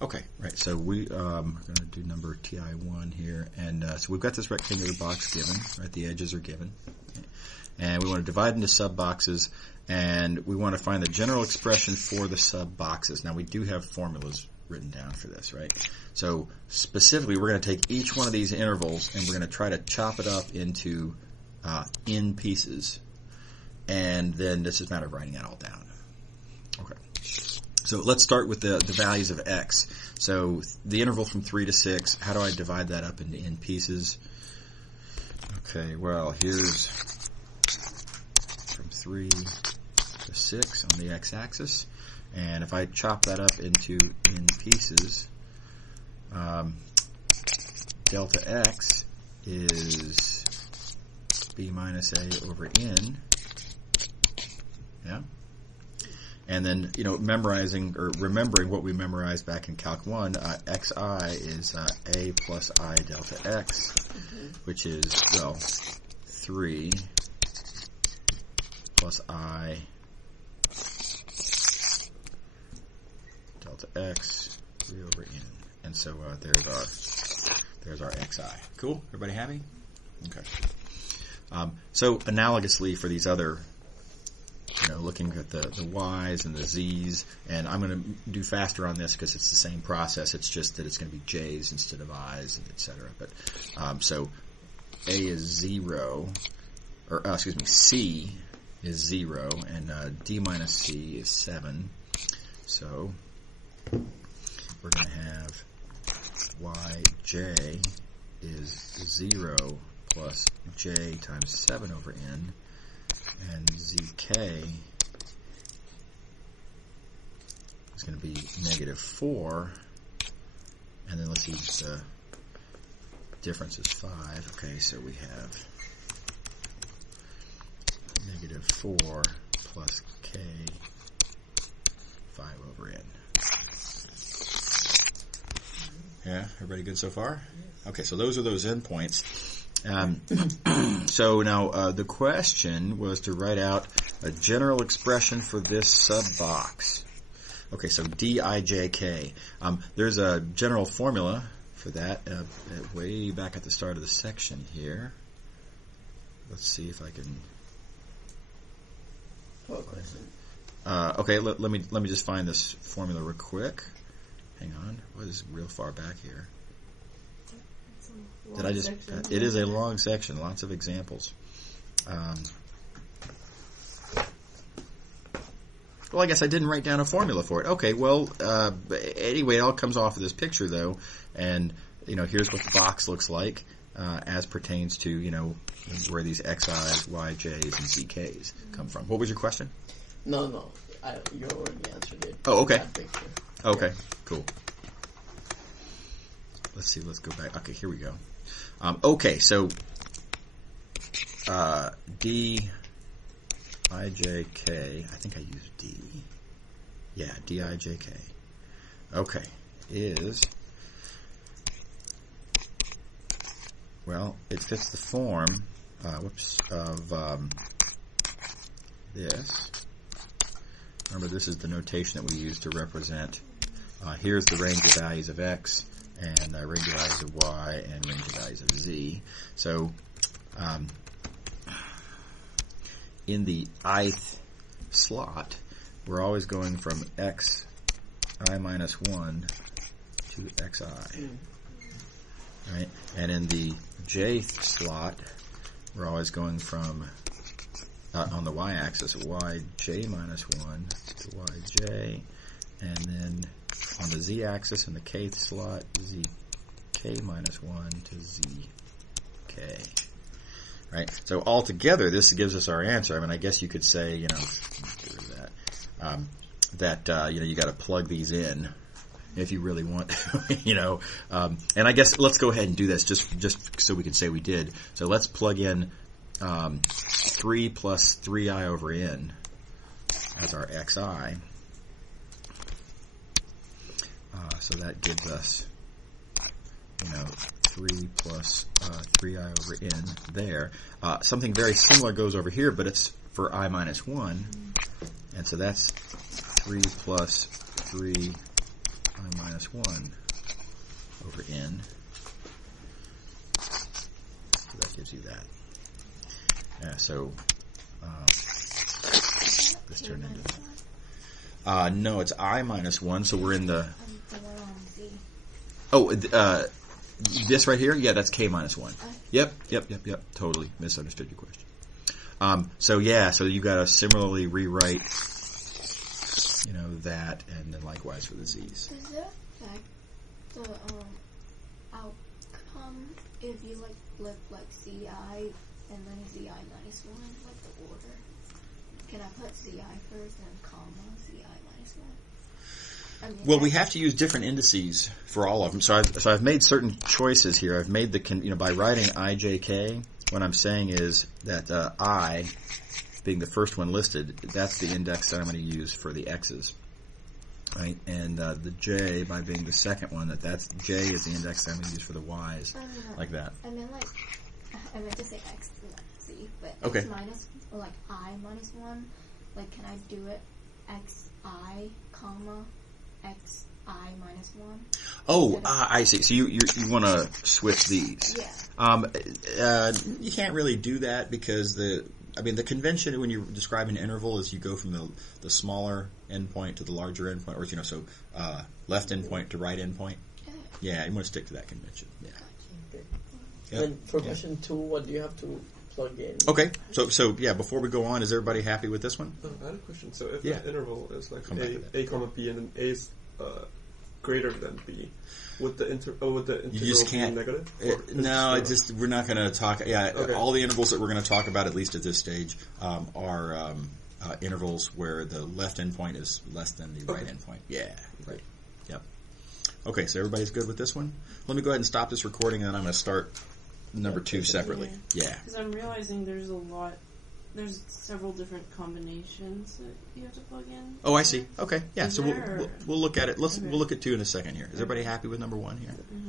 Okay, right. So we're going to do number TI1 here, and so we've got this rectangular box given, right? The edges are given, and we want to divide into sub boxes, and we want to find the general expression for the sub boxes. Now we do have formulas written down for this, right? So specifically, we're going to take each one of these intervals, and we're going to try to chop it up into in pieces, and then this is a matter of writing that all down. Okay. So let's start with the values of x. So the interval from 3 to 6, how do I divide that up into n pieces? Okay, well, here's from 3 to 6 on the x-axis. And if I chop that up into n pieces, delta x is b minus a over n. Yeah? And then, memorizing or remembering what we memorized back in Calc 1, xi is a plus I delta x, which is, 3 plus I delta x, 3 over n. And so there's our xi. Cool? Everybody happy? Okay. So analogously for these other looking at the y's and the z's, and I'm going to do faster on this because it's the same process. It's just that it's going to be j's instead of i's, etc. But so a is 0, or excuse me, c is 0, and d minus c is 7. So we're going to have yj is 0 plus j times 7 over n. And zk is going to be negative 4, and then let's see, the difference is 5. Okay, so we have negative 4 plus k 5 over n. Yeah, everybody good so far? Okay, so those are those endpoints. So now the question was to write out a general expression for this sub-box. Okay, so Dijk. There's a general formula for that way back at the start of the section here. Let's see if I can... okay, let me just find this formula real quick. Hang on, what is real far back here? Did I just? It is a long section, lots of examples. Well, I guess I didn't write down a formula for it. Okay, well, anyway, it all comes off of this picture, though, and here's what the box looks like as pertains to where these xi's, yj's, and zk's come from. What was your question? No, you already answered it. Oh, okay. Okay, cool. Let's see. Let's go back. Okay, here we go. Okay, so D I J K. I think I used D. Yeah, D I J K. Okay, is it fits the form. Of this. Remember, this is the notation that we use to represent. Here's the range of values of x, and range of values of y, and range of values of z. So, in the ith slot, we're always going from xi minus 1 to xi. Right? And in the jth slot, we're always going from, on the y-axis, yj minus 1 to yj, and then on the z-axis in the kth slot, zk minus 1 to zk. Right? So altogether, this gives us our answer. I mean, I guess you could say, get rid of that, you got to plug these in if you really want to, and I guess let's go ahead and do this just so we can say we did. So let's plug in 3 plus 3i over n as our xi. So that gives us, 3 plus 3i over n there. Something very similar goes over here, but it's for I minus 1. And so that's 3 plus 3 I minus minus 1 over n. So that gives you that. Yeah, so this turned into that. No, it's I minus 1, so we're in the... Oh, this right here? Yeah, that's k minus 1. Yep. Totally misunderstood your question. So you got to similarly rewrite, that, and then likewise for the z's. Does it affect the outcome if you flip ci and then zi minus 1, like the order? Can I put zi first and comma zi minus 1? Well, we have to use different indices for all of them. So I've made certain choices here. I've made by writing ijk, what I'm saying is that I, being the first one listed, that's the index that I'm going to use for the x's, right? And the j, by being the second one, that's j is the index that I'm going to use for the y's, like that. I meant to say x, not z, but okay. x minus, or I minus 1. Can I do it xi, comma, xi minus 1? Oh, I see. So you want to switch these? Yeah. You can't really do that because the convention when you're describing an interval is you go from the smaller endpoint to the larger endpoint, or left endpoint to right endpoint. Yeah, you want to stick to that convention. Yeah. Okay. Yep. And for question 2, what do you have to plug in? Okay. So before we go on, is everybody happy with this one? I had a question. So if the interval is like a comma b and then a is greater than b, would the integral you just can't, be negative? We're not going to talk. Yeah, okay. All the intervals that we're going to talk about, at least at this stage, are intervals where the left endpoint is less than the right endpoint. Yeah, right. Yep. Okay, so everybody's good with this one? Let me go ahead and stop this recording, and then I'm going to start number 2 separately. Yeah. Because I'm realizing there's several different combinations that you have to plug in. Oh, I see. Okay, yeah. So we'll look at it. We'll look at 2 in a second here. Is everybody happy with number 1 here? Mm-hmm.